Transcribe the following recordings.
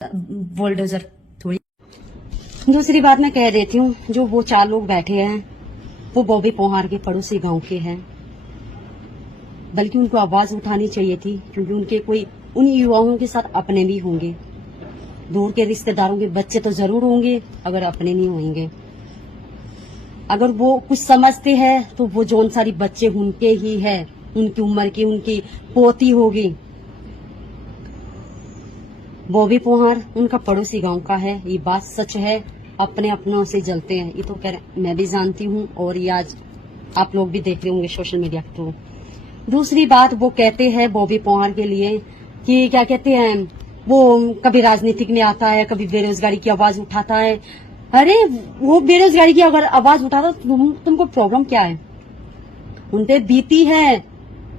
Bulldozer थोड़ी। दूसरी बात मैं कह देती हूँ, जो वो 4 लोग बैठे हैं वो बॉबी पोहार के पड़ोसी गांव के हैं, बल्कि उनको आवाज उठानी चाहिए थी, क्योंकि उनके कोई उन युवाओं के साथ अपने भी होंगे। दूर के रिश्तेदारों के बच्चे तो जरूर होंगे, अगर अपने नहीं होंगे। अगर वो कुछ समझते हैं तो वो जोन सारी बच्चे उनके ही है, उनकी उम्र की, उनकी पोती होगी। बॉबी पोहार उनका पड़ोसी गांव का है, ये बात सच है। अपने अपनों से जलते हैं, ये तो मैं भी जानती हूँ, और ये आज आप लोग भी देख रहे होंगे सोशल मीडिया के थ्रू। दूसरी बात, वो कहते हैं बॉबी पोहार के लिए कि क्या कहते हैं, वो कभी राजनीतिक में आता है, कभी बेरोजगारी की आवाज उठाता है। अरे वो बेरोजगारी की अगर आवाज उठाता तो तुमको प्रॉब्लम क्या है? उनपे बीती है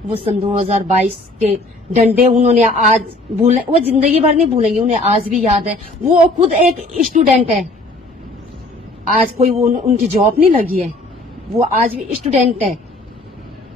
वो सन 2022 के डंडे, उन्होंने आज भूले, वो जिंदगी भर नहीं भूलेंगे, उन्हें आज भी याद है। वो खुद एक स्टूडेंट है, आज कोई वो उनकी जॉब नहीं लगी है, वो आज भी स्टूडेंट है।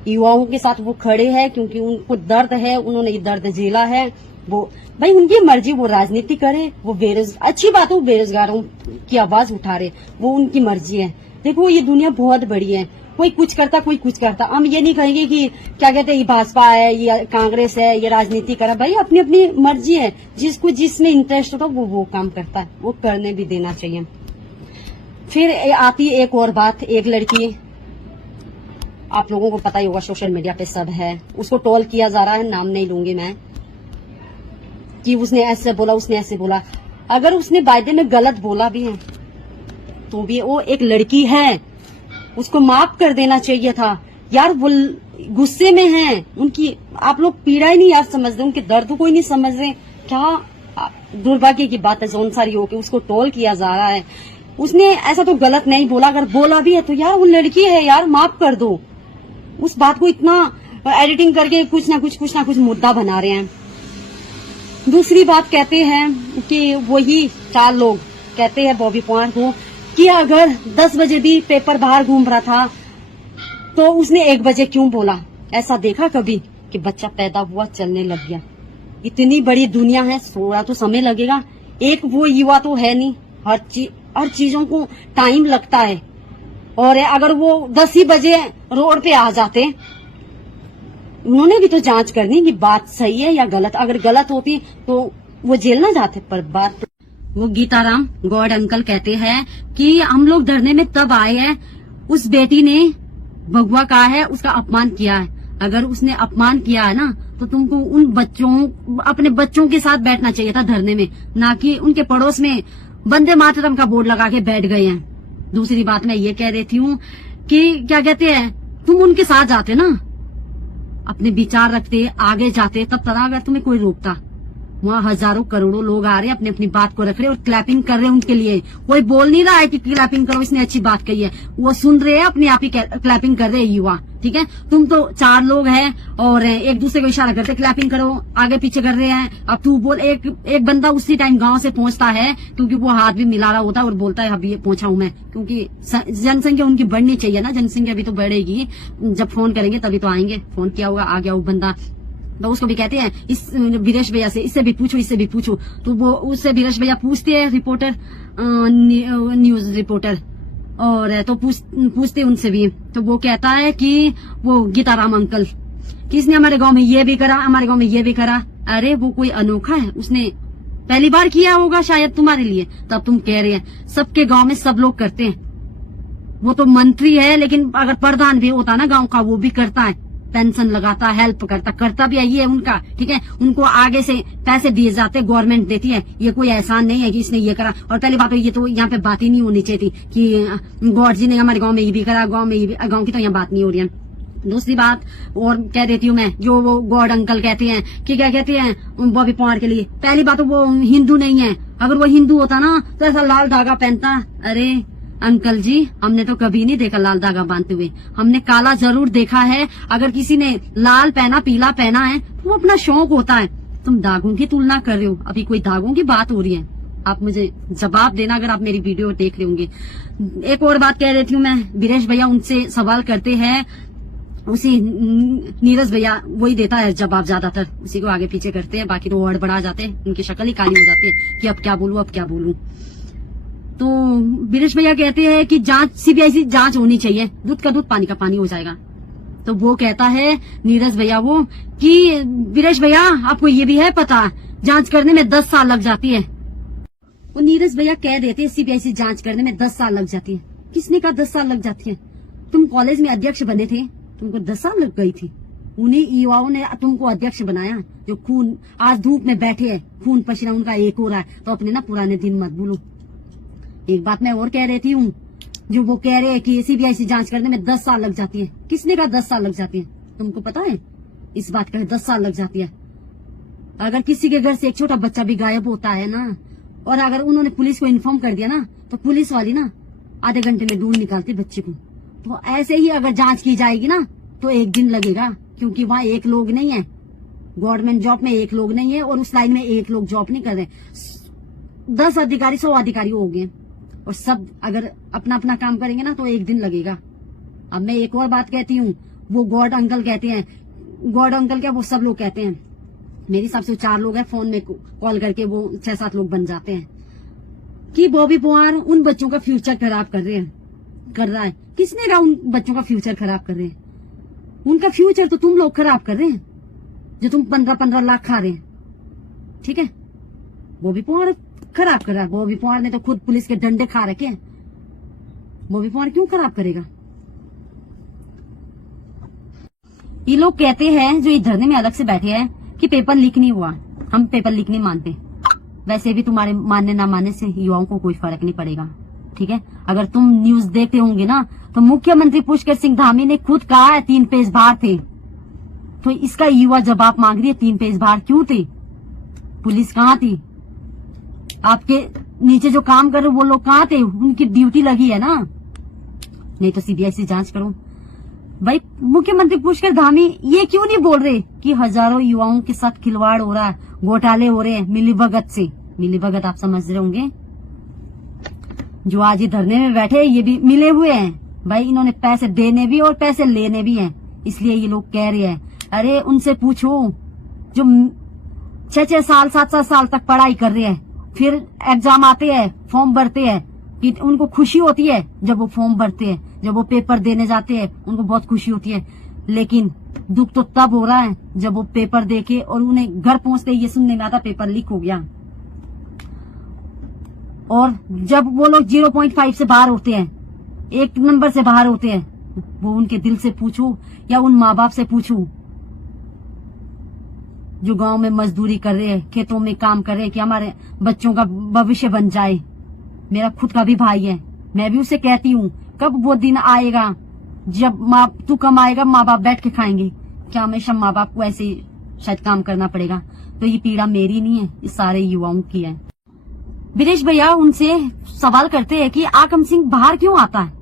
युवाओं के साथ वो खड़े हैं क्योंकि उनको दर्द है, उन्होंने ये दर्द झेला है। वो भाई उनकी मर्जी, वो राजनीति करे, वो अच्छी बात है, वो बेरोजगारों की आवाज उठा रहे, वो उनकी मर्जी है। देखो ये दुनिया बहुत बड़ी है, कोई कुछ करता कोई कुछ करता। हम ये नहीं कहेंगे कि क्या कहते हैं ये भाजपा है, ये कांग्रेस है, ये राजनीति करा। भाई अपनी अपनी मर्जी है, जिसको जिसमें इंटरेस्ट होता है वो काम करता है, वो करने भी देना चाहिए। फिर आती एक और बात, एक लड़की, आप लोगों को पता ही होगा, सोशल मीडिया पे सब है, उसको ट्रोल किया जा रहा है, नाम नहीं लूंगी मैं, कि उसने ऐसे बोला, उसने ऐसे बोला। अगर उसने वायदे में गलत बोला भी है तो भी वो एक लड़की है, उसको माफ कर देना चाहिए था यार। वो गुस्से में है, उनकी आप लोग पीड़ा ही नहीं यार समझ रहे, उनके दर्द को ही नहीं समझ रहे। क्या दुर्भाग्य की बात है, जोन सारी हो के उसको ट्रोल किया जा रहा है। उसने ऐसा तो गलत नहीं बोला, अगर बोला भी है तो यार वो लड़की है यार, माफ कर दो। उस बात को इतना एडिटिंग करके कुछ ना कुछ मुद्दा बना रहे हैं। दूसरी बात कहते हैं कि वही 4 लोग कहते हैं बॉबी पोहार को कि अगर 10 बजे भी पेपर बाहर घूम रहा था तो उसने 1 बजे क्यों बोला? ऐसा देखा कभी कि बच्चा पैदा हुआ चलने लग गया? इतनी बड़ी दुनिया है, थोड़ा तो समय लगेगा। एक वो युवा तो है नहीं, हर चीजों को टाइम लगता है। और अगर वो 10 ही बजे रोड पे आ जाते, उन्होंने भी तो जांच करनी कि बात सही है या गलत। अगर गलत होती तो वो जेल ना जाते। पर बात वो गीताराम गॉड अंकल कहते हैं कि हम लोग धरने में तब आए हैं, उस बेटी ने भगवा कहा है, उसका अपमान किया है। अगर उसने अपमान किया है ना तो तुमको उन बच्चों, अपने बच्चों के साथ बैठना चाहिए था धरने में, ना कि उनके पड़ोस में वंदे मातरम का बोर्ड लगा के बैठ गए हैं। दूसरी बात मैं ये कह देती हूँ कि क्या कहते हैं, तुम उनके साथ जाते ना, अपने विचार रखते, आगे जाते, तब तरह अगर तुम्हें कोई रोकता। वहाँ हजारों करोड़ों लोग आ रहे हैं, अपनी अपनी बात को रख रहे हैं और क्लैपिंग कर रहे हैं उनके लिए। कोई बोल नहीं रहा है कि क्लैपिंग करो, इसने अच्छी बात कही है, वो सुन रहे हैं, अपने आप ही क्लैपिंग कर रहे हैं युवा। ठीक है, तुम तो 4 लोग हैं और एक दूसरे को इशारा करते, क्लैपिंग करो, आगे पीछे कर रहे हैं। अब तू बोल, एक बंदा उसी टाइम गांव से पहुंचता है, क्योंकि वो हाथ भी मिला रहा होता है और बोलता है अभी पहुंचा हूं मैं, क्योंकि जनसंख्या उनकी बढ़नी चाहिए ना, जनसंख्या भी तो बढ़ेगी। जब फोन करेंगे तभी तो आएंगे। फोन किया होगा, आ गया वो बंदा, तो उसको भी कहते हैं इस वीरेश भैया से, इससे भी पूछो, इससे भी पूछो। तो वो उससे वीरेश भैया पूछते हैं, रिपोर्टर, न्यूज रिपोर्टर, और तो पूछते उनसे भी। तो वो कहता है कि वो गीताराम अंकल, किसने हमारे गांव में ये भी करा, हमारे गांव में ये भी करा। अरे वो कोई अनोखा है, उसने पहली बार किया होगा शायद तुम्हारे लिए, तब तुम कह रहे हैं। सबके गांव में सब लोग करते हैं। वो तो मंत्री है, लेकिन अगर प्रधान भी होता ना गांव का, वो भी करता है, पेंशन लगाता, हेल्प करता भी है, ये उनका। ठीक है, उनको आगे से पैसे दिए जाते, गवर्नमेंट देती है। ये कोई एहसान नहीं है कि इसने ये करा। और पहली बात तो ये तो यहाँ पे बात ही नहीं होनी चाहिए थी कि गौड़ जी ने हमारे गांव में ये भी करा, गांव की तो यहाँ बात नहीं हो रही है। दूसरी बात और कह देती हूँ मैं, जो वो गॉड अंकल कहते हैं कि क्या कहते हैं बॉबी पोहार के लिए, पहली बात तो वो हिंदू नहीं है। अगर वो हिंदू होता ना तो ऐसा लाल धागा पहनता। अरे अंकल जी, हमने तो कभी नहीं देखा लाल धागा बांधते हुए, हमने काला जरूर देखा है। अगर किसी ने लाल पहना, पीला पहना है तो वो अपना शौक होता है। तुम धागों की तुलना कर रहे हो, अभी कोई धागों की बात हो रही है? आप मुझे जवाब देना अगर आप मेरी वीडियो देख रहे होंगे। एक और बात कह देती हूँ मैं, वीरेश भैया उनसे सवाल करते हैं उसी नीरज भैया वही देता है जवाब, ज्यादातर उसी को आगे पीछे करते हैं, बाकी तो वर्ड बढ़ा जाते हैं, उनकी शक्ल ही काली हो जाती है कि अब क्या बोलूं अब क्या बोलूं। तो वीरेश भैया कहते हैं कि जांच, सीबीआई जांच होनी चाहिए, दूध का दूध पानी का पानी हो जाएगा। तो वो कहता है नीरज भैया वो कि वीरेश भैया आपको ये भी है पता, जांच करने में 10 साल लग जाती है। वो नीरज भैया कह देते हैं सीबीआई जांच करने में 10 साल लग जाती है। किसने कहा 10 साल लग जाती है? तुम कॉलेज में अध्यक्ष बने थे, तुमको 10 साल लग गई थी। उन्हीं युवाओं ने तुमको अध्यक्ष बनाया जो खून, आज धूप में बैठे हैं, खून पसीना उनका एक हो रहा है। तो अपने ना पुराने दिन मत भूलो। एक बात मैं और कह रही हूँ, जो वो कह रहे हैं कि सीबीआई जांच करने में 10 साल लग जाती है, किसने कहा 10 साल लग जाती है? तुमको पता है इस बात का 10 साल लग जाती है? अगर किसी के घर से एक छोटा बच्चा भी गायब होता है ना, और अगर उन्होंने पुलिस को इन्फॉर्म कर दिया ना, तो पुलिस वाली ना आधे घंटे में ढूंढ निकालती बच्चे को। तो ऐसे ही अगर जांच की जाएगी ना तो एक दिन लगेगा, क्योंकि वहाँ एक लोग नहीं है, गवर्नमेंट जॉब में एक लोग नहीं है, और उस लाइन में एक लोग जॉब नहीं कर रहे, 10 अधिकारी 100 अधिकारी हो गए, और सब अगर अपना अपना काम करेंगे ना तो एक दिन लगेगा। अब मैं एक और बात कहती हूँ, वो गॉड अंकल कहते हैं, गॉड अंकल क्या, वो सब लोग कहते हैं, मेरे हिसाब से 4 लोग हैं, फोन में कॉल करके वो 6-7 लोग बन जाते हैं, कि बॉबी पुआर उन बच्चों का फ्यूचर खराब कर रहा है। किसने कहा उन बच्चों का फ्यूचर खराब कर रहे हैं? उनका फ्यूचर तो तुम लोग खराब कर रहे हैं, जो तुम 15-15 लाख खा रहे हैं। ठीक है, बॉबी पुआर खराब कर रहा है। बॉबी पुआर ने तो खुद पुलिस के डंडे खा रखे हैं, बॉबी पुआर क्यों खराब करेगा? ये लोग कहते हैं जो ये धरने में अलग से बैठे हैं कि पेपर लीक नहीं हुआ, हम पेपर लीक नहीं मानते। वैसे भी तुम्हारे मानने ना मानने से युवाओं को कोई फर्क नहीं पड़ेगा। ठीक है, अगर तुम न्यूज देखते होंगे ना तो मुख्यमंत्री पुष्कर सिंह धामी ने खुद कहा है 3 पेज बाहर थे। तो इसका युवा जवाब मांग रही है 3 पेज बाहर क्यों थे? पुलिस कहाँ थी? आपके नीचे जो काम कर रहे वो लोग कहाँ थे? उनकी ड्यूटी लगी है ना। नहीं तो सीबीआई से जांच करो। भाई मुख्यमंत्री पुष्कर धामी ये क्यों नहीं बोल रहे कि हजारों युवाओं के साथ खिलवाड़ हो रहा है, घोटाले हो रहे हैं मिलीभगत से? मिलीभगत आप समझ रहे होंगे, जो आज ये धरने में बैठे ये भी मिले हुए हैं। भाई इन्होंने पैसे देने भी और पैसे लेने भी हैं, इसलिए ये लोग कह रहे हैं। अरे उनसे पूछो जो 6-6 साल 7-7 साल तक पढ़ाई कर रहे हैं, फिर एग्जाम आते हैं, फॉर्म भरते हैं, कि उनको खुशी होती है जब वो फॉर्म भरते हैं, जब वो पेपर देने जाते हैं उनको बहुत खुशी होती है। लेकिन दुख तो तब हो रहा है जब वो पेपर देके और उन्हें घर पहुंचते ये सुनने में आता पेपर लीक हो गया। और जब वो लोग 0.5 से बाहर होते हैं, 1 नंबर से बाहर होते हैं, वो उनके दिल से पूछो या उन माँ बाप से पूछो जो गांव में मजदूरी कर रहे हैं, खेतों में काम कर रहे हैं, कि हमारे बच्चों का भविष्य बन जाए। मेरा खुद का भी भाई है, मैं भी उसे कहती हूँ कब वो दिन आएगा जब तू कमाएगा माँ बाप बैठ के खाएंगे? क्या हमेशा माँ बाप को ऐसे शायद काम करना पड़ेगा? तो ये पीड़ा मेरी नहीं है, ये सारे युवाओं की है। वीरेश भैया उनसे सवाल करते हैं कि आकम सिंह बाहर क्यों आता है,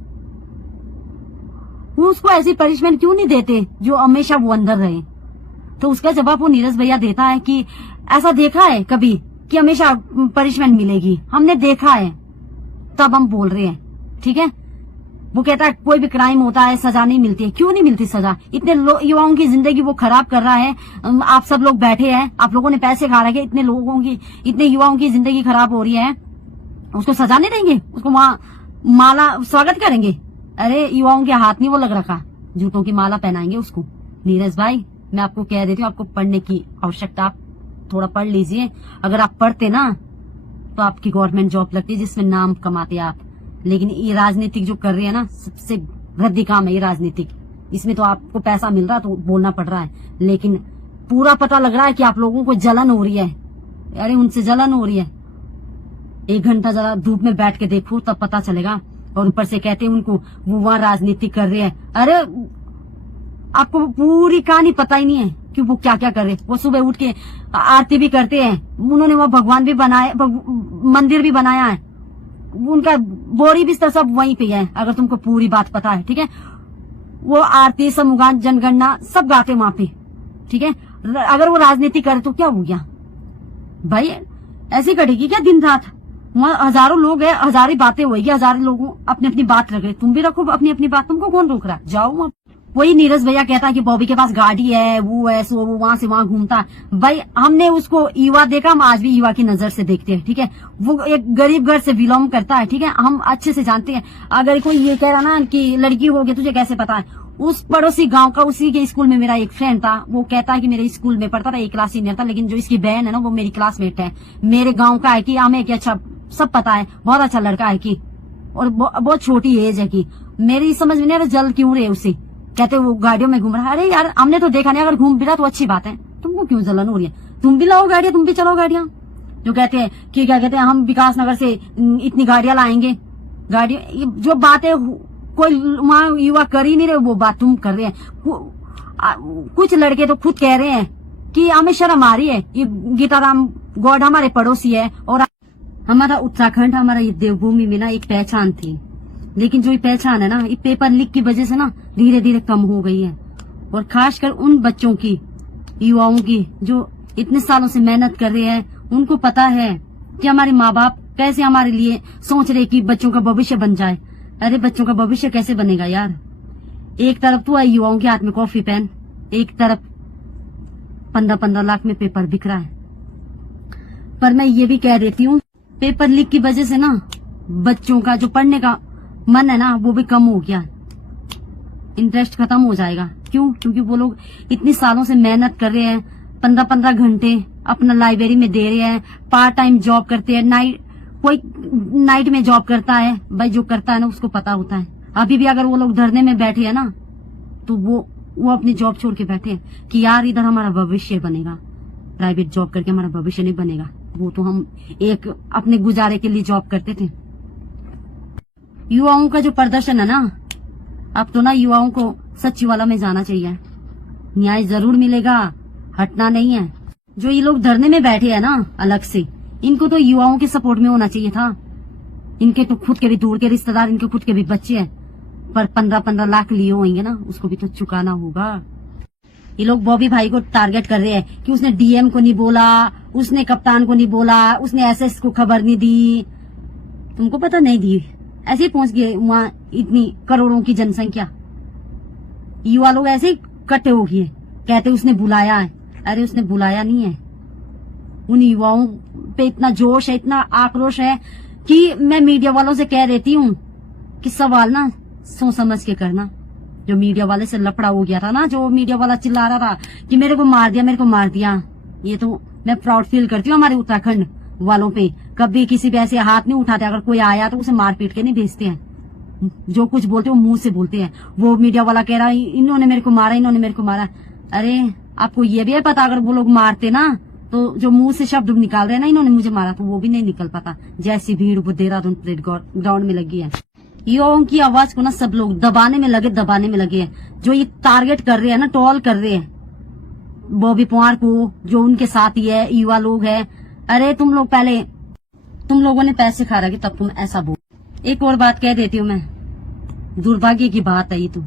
वो उसको ऐसी पनिशमेंट क्यों नहीं देते जो हमेशा वो अंदर रहे? तो उसका जवाब वो नीरज भैया देता है कि ऐसा देखा है कभी कि हमेशा पनिशमेंट मिलेगी? हमने देखा है तब हम बोल रहे हैं। ठीक है, वो कहता है कोई भी क्राइम होता है सजा नहीं मिलती है। क्यों नहीं मिलती सजा? इतने युवाओं की जिंदगी वो खराब कर रहा है, आप सब लोग बैठे हैं, आप लोगों ने पैसे खा रखे, इतने लोगों की, इतने युवाओं की जिंदगी खराब हो रही है, उसको सजा नहीं देंगे? उसको वहां माला स्वागत करेंगे? अरे युवाओं के हाथ नहीं वो लग रखा, जूतों की माला पहनाएंगे उसको। नीरज भाई मैं आपको कह देती हूँ, आपको पढ़ने की आवश्यकता, आप थोड़ा पढ़ लीजिए। अगर आप पढ़ते ना तो आपकी गवर्नमेंट जॉब लगती जिसमें नाम कमाते आप। लेकिन ये राजनीतिक जो कर रहे हैं ना, सबसे भ्रदी काम है ये राजनीतिक। इसमें तो आपको पैसा मिल रहा है तो बोलना पड़ रहा है, लेकिन पूरा पता लग रहा है कि आप लोगों को जलन हो रही है। अरे उनसे जलन हो रही है, 1 घंटा जरा धूप में बैठ के देखो तब पता चलेगा। और ऊपर से कहते हैं उनको वो वहां राजनीति कर रहे हैं। अरे आपको पूरी कहानी पता ही नहीं है कि वो क्या क्या कर रहे हैं। वो सुबह उठ के आरती भी करते हैं, उन्होंने वहाँ भगवान भी बनाए, मंदिर भी बनाया है, उनका बोरी बिस्तर सब वहीं पे है, अगर तुमको पूरी बात पता है। ठीक है, वो आरती समूहगान जनगणना सब गाते वहां पे। ठीक है, अगर वो राजनीति करे तो क्या हो गया भाई? ऐसी कटेगी क्या दिन रात? वहाँ हजारों लोग हैं, हजारी बातें होगी, हजारों लोगों अपनी अपनी बात रख रहे, तुम भी रखो अपनी अपनी बात, तुमको कौन रोक रहा है? जाओ वहाँ। वही नीरज भैया कहता है कि बॉबी के पास गाड़ी है, वो है, सो वो वहां से वहां घूमता है। भाई हमने उसको युवा देखा, हम आज भी युवा की नजर से देखते हैं, ठीक है। वो एक गरीब घर से बिलोंग करता है, ठीक है, हम अच्छे से जानते हैं। अगर कोई ये कह रहा ना कि लड़की हो गई, तुझे कैसे पता है, उस पड़ोसी गांव का उसी के स्कूल में मेरा एक फ्रेंड था, वो कहता है कि मेरे स्कूल में पढ़ता था, एक क्लास सीनियर था, लेकिन जो इसकी बहन है ना वो मेरी क्लासमेट है, मेरे गाँव का है, कि हमें क्या अच्छा सब पता है, बहुत अच्छा लड़का है की, और बहुत छोटी एज है की। मेरी समझ में नहीं आ रहा जल क्यों रहे उसे, कहते वो गाड़ियों में घूम रहा है। अरे यार हमने तो देखा नहीं, अगर घूम भी रहा तो अच्छी बात है, तुमको क्यों जलन हो रही है, तुम भी लाओ गाड़ियां, तुम भी चलो गाड़ियां। जो कहते हैं कि क्या कहते हैं हम विकास नगर से इतनी गाड़ियां लाएंगे, गाड़ियां, जो बातें कोई वहां युवा कर ही नहीं रहे, वो बात तुम कर रहे हैं। कुछ लड़के तो खुद कह रहे हैं कि हमें शर्म आ रही है, ये गीताराम गौड़ हमारे पड़ोसी है, और हमारा उत्तराखंड, हमारा ये देवभूमि में ना एक पहचान थी, लेकिन जो ये पहचान है ना, ये पेपर लीक की वजह से ना धीरे धीरे कम हो गई है। और खासकर उन बच्चों की, युवाओं की, जो इतने सालों से मेहनत कर रहे हैं, उनको पता है कि हमारे माँ बाप कैसे हमारे लिए सोच रहे कि बच्चों का भविष्य बन जाए। अरे बच्चों का भविष्य कैसे बनेगा यार, एक तरफ तो है युवाओं के हाथ में कॉफी पेन, एक तरफ 15-15 लाख में पेपर बिक रहा है। पर मैं ये भी कह देती हूँ, पेपर लीक की वजह से ना बच्चों का जो पढ़ने का मन है ना वो भी कम हो गया, इंटरेस्ट खत्म हो जाएगा। क्यों? क्योंकि वो लोग इतने सालों से मेहनत कर रहे हैं, 15-15 घंटे अपना लाइब्रेरी में दे रहे हैं, पार्ट टाइम जॉब करते हैं, कोई नाइट में जॉब करता है, भाई जो करता है ना उसको पता होता है। अभी भी अगर वो लोग धरने में बैठे हैं ना, तो वो अपनी जॉब छोड़ के बैठे हैं कि यार इधर हमारा भविष्य बनेगा, प्राइवेट जॉब करके हमारा भविष्य नहीं बनेगा। वो तो हम एक अपने गुजारे के लिए जॉब करते थे। युवाओं का जो प्रदर्शन है ना, अब तो ना युवाओं को सचिवालय में जाना चाहिए, न्याय जरूर मिलेगा, हटना नहीं है। जो ये लोग धरने में बैठे हैं ना अलग से, इनको तो युवाओं के सपोर्ट में होना चाहिए था। इनके तो खुद के भी दूर के रिश्तेदार, इनके खुद के भी बच्चे हैं, पर 15-15 लाख लिए होंगे ना, उसको भी तो चुकाना होगा। ये लोग बॉबी भाई को टारगेट कर रहे हैं कि उसने डीएम को नहीं बोला, उसने कप्तान को नहीं बोला, उसने एसएस को खबर नहीं दी। तुमको पता नहीं दी, ऐसे ही पहुंच गए वहां इतनी करोड़ों की जनसंख्या। युवा लोग ऐसे ही इकट्ठे हो गए, कहते उसने बुलाया है। अरे उसने बुलाया नहीं है, उन युवाओं पे इतना जोश है, इतना आक्रोश है कि मैं मीडिया वालों से कह देती हूँ कि सवाल ना सोच समझ के करना। जो मीडिया वाले से लफड़ा हो गया था ना, जो मीडिया वाला चिल्ला रहा था कि मेरे को मार दिया, मेरे को मार दिया, ये तो मैं प्राउड फील करती हूँ हमारे उत्तराखंड वालों पे। कभी किसी पे ऐसे हाथ नहीं उठाते, अगर कोई आया तो उसे मार पीट के नहीं भेजते हैं। जो कुछ बोलते हैं वो मुंह से बोलते हैं। वो मीडिया वाला कह रहा है इन्होंने मेरे को मारा, इन्होंने मेरे को मारा। अरे आपको ये भी है पता, अगर वो लोग मारते ना तो जो मुंह से शब्द निकाल रहे हैं ना इन्होंने मुझे मारा, तो वो भी नहीं निकल पाता। जैसी भीड़ वो देहरादून परेड ग्राउंड में लगी है, युवाओं की आवाज को ना सब लोग दबाने में लगे हैं। जो ये टारगेट कर रहे हैं ना, टॉल कर रहे हैं बॉबी पंवार को, जो उनके साथ ही है, युवा लोग है। अरे तुम लोगों ने पैसे खा रखे तब तुम ऐसा बोल। एक और बात कह देती हूँ मैं, दुर्भाग्य की बात है ये तो,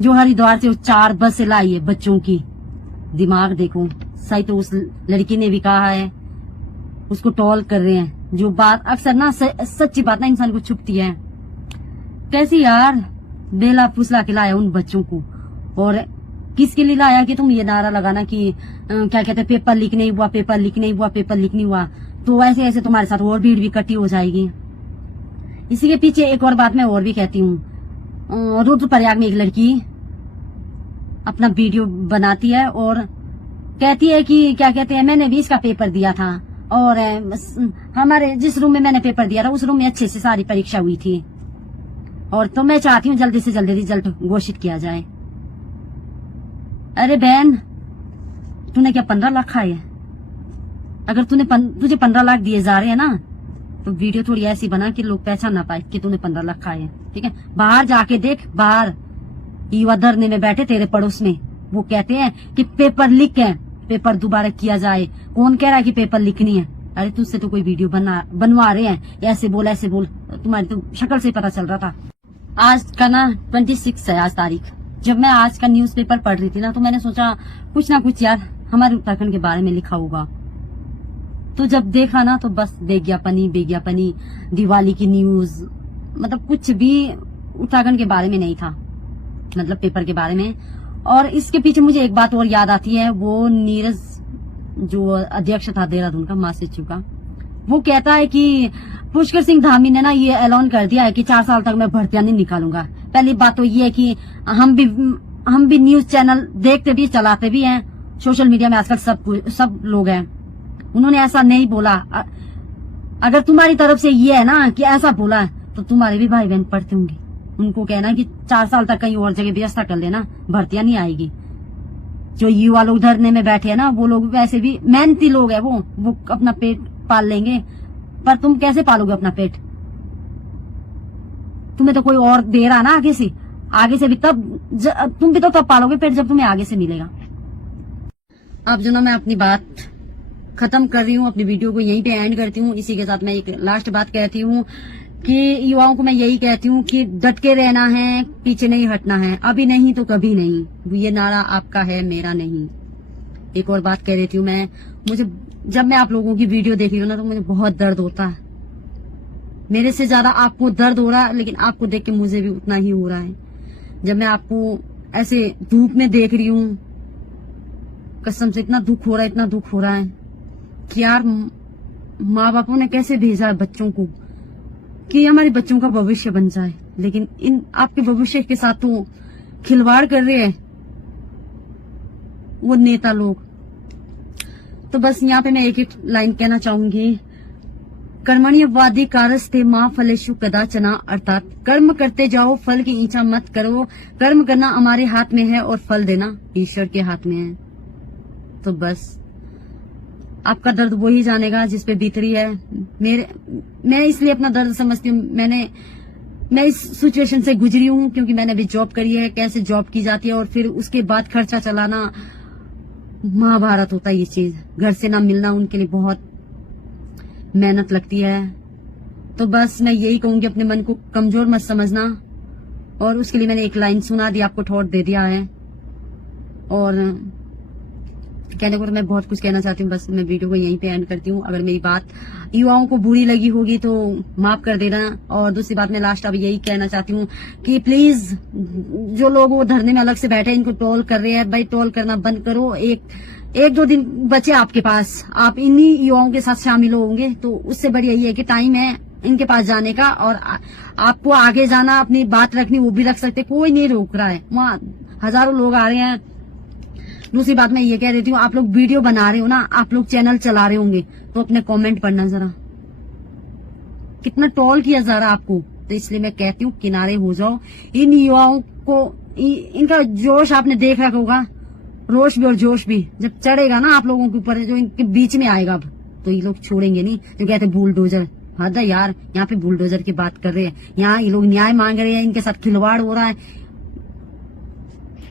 जो हरिद्वार से 4 बस लाई है बच्चों की, दिमाग देखो। सही तो उस लड़की ने भी कहा है, उसको टॉल कर रहे हैं। जो बात अक्सर ना सच्ची बात ना इंसान को छुपती है। कैसी यार बेला फुसला के लाया उन बच्चों को, और किसके लिए लाया कि तुम ये नारा लगाना कि क्या कहते हैं पेपर लीक नहीं हुआ, पेपर लीक नहीं हुआ, पेपर लीक नहीं हुआ। तो ऐसे ऐसे तुम्हारे साथ और भीड़ भी इकट्ठी हो जाएगी। इसी के पीछे एक और बात मैं और भी कहती हूँ, रुद्रप्रयाग में एक लड़की अपना वीडियो बनाती है और कहती है कि क्या कहते हैं मैंने भी इसका पेपर दिया था, और हमारे जिस रूम में मैंने पेपर दिया था उस रूम में अच्छे से सारी परीक्षा हुई थी, और तो मैं चाहती हूँ जल्दी से जल्दी रिजल्ट घोषित किया जाए। अरे बहन, तूने क्या 15 लाख खाए? अगर तुझे 15 लाख दिए जा रहे हैं ना, तो वीडियो थोड़ी ऐसी बना कि लोग पहचान ना पाए कि तूने 15 लाख खाए हैं। ठीक है, बाहर जाके देख, बाहर युवा धरने में बैठे तेरे पड़ोस में, वो कहते हैं कि पेपर लीक है, पेपर दोबारा किया जाए। कौन कह रहा है कि पेपर लीक नहीं है? अरे तुझसे तो कोई वीडियो बनवा रहे हैं, ऐसे बोल, तुम्हारी तो शक्ल से पता चल रहा था। आज का ना 26 है आज तारीख। जब मैं आज का न्यूज़पेपर पढ़ रही थी ना, तो मैंने सोचा कुछ ना कुछ यार हमारे उत्तराखंड के बारे में लिखा होगा। तो जब देखा ना तो बस बेज्ञापनी, दिवाली की न्यूज, मतलब कुछ भी उत्तराखंड के बारे में नहीं था। मतलब पेपर के बारे में। और इसके पीछे मुझे एक बात और याद आती है, वो नीरज जो अध्यक्ष था देहरादून का, मासिचू का, वो कहता है कि पुष्कर सिंह धामी ने ना ये ऐलान कर दिया है कि 4 साल तक मैं भर्तियां नहीं निकालूंगा। पहली बात तो ये है कि हम भी न्यूज चैनल देखते भी, चलाते भी हैं, सोशल मीडिया में आजकल सब लोग हैं। उन्होंने ऐसा नहीं बोला। अगर तुम्हारी तरफ से ये है ना कि ऐसा बोला है, तो तुम्हारे भी भाई बहन पढ़ते होंगे, उनको कहना कि 4 साल तक कहीं और जगह व्यवस्था कर लेना, भर्तियां नहीं आएगी। जो युवा लोग धरने में बैठे हैं ना, वो लोग वैसे भी मेहनती लोग है, वो अपना पेट पाल लेंगे। पर तुम कैसे पालोगे अपना पेट? तुम्हें तो कोई और दे रहा ना आगे से भी, तब तुम भी तो तब पालोगे पेट जब तुम्हें आगे से मिलेगा। अब जो ना मैं अपनी बात खत्म कर रही हूँ, अपनी वीडियो को यहीं पे एंड करती हूँ। इसी के साथ मैं एक लास्ट बात कहती हूँ कि युवाओं को मैं यही कहती हूँ कि डट के रहना है, पीछे नहीं हटना है, अभी नहीं तो कभी नहीं। ये नारा आपका है, मेरा नहीं। एक और बात कह देती हूँ मैं, मुझे जब मैं आप लोगों की वीडियो देख रही हूँ ना, तो मुझे बहुत दर्द होता है। मेरे से ज्यादा आपको दर्द हो रहा है, लेकिन आपको देख के मुझे भी उतना ही हो रहा है। जब मैं आपको ऐसे धूप में देख रही हूँ, कसम से इतना दुख हो रहा है कि यार माँ बापों ने कैसे भेजा है बच्चों को कि हमारे बच्चों का भविष्य बन जाए, लेकिन इन आपके भविष्य के साथ तो खिलवाड़ कर रहे हैं वो नेता लोग। तो बस यहाँ पे मैं एक लाइन कहना चाहूंगी, कर्मण्यवादी कारस्ते माँ फलेषु कदाचना, अर्थात कर्म करते जाओ, फल की इच्छा मत करो। कर्म करना हमारे हाथ में है और फल देना ईश्वर के हाथ में है। तो बस आपका दर्द वो ही जानेगा जिस पे बीत रही है। मैं इसलिए अपना दर्द समझती हूँ। मैं इस सिचुएशन से गुजरी हूँ क्योंकि मैंने भी जॉब करी है, कैसे जॉब की जाती है और फिर उसके बाद खर्चा चलाना, महाभारत होता है ये चीज। घर से ना मिलना उनके लिए बहुत मेहनत लगती है। तो बस मैं यही कहूंगी, अपने मन को कमजोर मत समझना। और उसके लिए मैंने एक लाइन सुना दी, आपको थॉट दे दिया है। और कहने को तो मैं बहुत कुछ कहना चाहती हूँ, बस मैं वीडियो को यहीं पे एंड करती हूँ। अगर मेरी बात युवाओं को बुरी लगी होगी तो माफ कर देना। और दूसरी बात मैं लास्ट अब यही कहना चाहती हूँ कि प्लीज जो लोग वो धरने में अलग से बैठे इनको ट्रोल कर रहे हैं, भाई ट्रोल करना बंद करो। एक दो दिन बचे आपके पास, आप इन्हीं युवाओं के साथ शामिल होंगे तो उससे बढ़िया यही है कि टाइम है इनके पास जाने का। और आपको आगे जाना, अपनी बात रखनी, वो भी रख सकते, कोई नहीं रोक रहा है। वहाँ हजारों लोग आ रहे हैं। दूसरी बात मैं ये कह देती हूँ, आप लोग वीडियो बना रहे हो ना, आप लोग चैनल चला रहे होंगे, तो अपने कमेंट पढ़ना जरा, कितना ट्रोल किया जा रहा है आपको। तो इसलिए मैं कहती हूँ किनारे हो जाओ। इन युवाओं को इनका जोश आपने देख रखा होगा, रोश भी और जोश भी जब चढ़ेगा ना आप लोगों के ऊपर, जो इनके बीच में आएगा अब, तो ये लोग छोड़ेंगे नहीं। जो कहते बुलडोजर, हद है यार, यहाँ पे बुलडोजर की बात कर रहे हैं, यहाँ ये लोग न्याय मांग रहे हैं, इनके साथ खिलवाड़ हो रहा है।